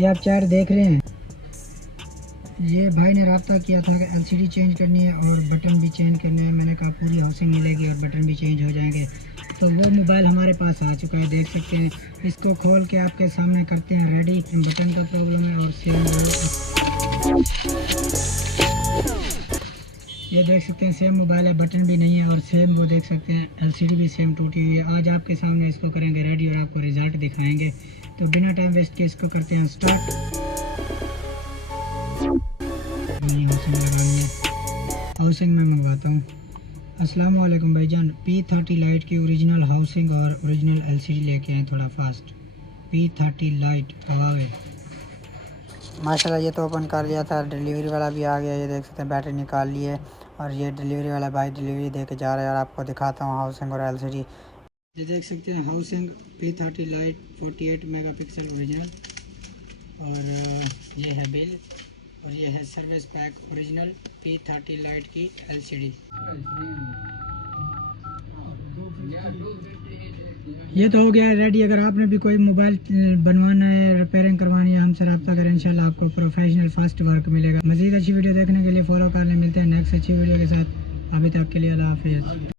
ये आप चार देख रहे हैं, ये भाई ने रब्ता किया था कि एलसीडी चेंज करनी है और बटन भी चेंज करने हैं। मैंने कहा पूरी हाउसिंग मिलेगी और बटन भी चेंज हो जाएंगे। तो वो मोबाइल हमारे पास आ चुका है, देख सकते हैं। इसको खोल के आपके सामने करते हैं रेडी। बटन का प्रॉब्लम है और सेम ये देख सकते हैं, सेम मोबाइल है, बटन भी नहीं है और सेम वो देख सकते हैं एलसीडी भी सेम टूटी हुई है। आज आपके सामने इसको करेंगे रेडी और आपको रिजल्ट दिखाएंगे। तो बिना टाइम वेस्ट के इसको करते हैं स्टार्ट। हाउसिंग लगानी है, हाउसिंग में मंगवाता हूँ। अस्सलाम वालेकुम भाईजान, P30 लाइट की ओरिजिनल हाउसिंग और ओरिजिनल एलसीडी लेके आए थोड़ा फास्ट। P30 लाइट हवावे माशाल्लाह। ये तो ओपन कर लिया था, डिलीवरी वाला भी आ गया। ये देख सकते हैं बैटरी निकाल ली है और ये डिलीवरी वाला भाई डिलीवरी दे के जा रहा है। और आपको दिखाता हूँ हाउसिंग और एलसीडी। ये देख सकते हैं housing P30 light 48 megapixel original. और ये है बिल और ये है service pack original P30 light की एलसीडी। ये तो हो गया है रेडी। अगर आपने भी कोई मोबाइल बनवाना है, रिपेयरिंग करवानी है, हमसे रब्ता करें, इंशाल्लाह आपको प्रोफेशनल फास्ट वर्क मिलेगा। मज़ीद अच्छी वीडियो देखने के लिए फॉलो कर लें। मिलते हैं नेक्स्ट अच्छी वीडियो के साथ। अभी तक के लिए अल्लाह हाफिज़।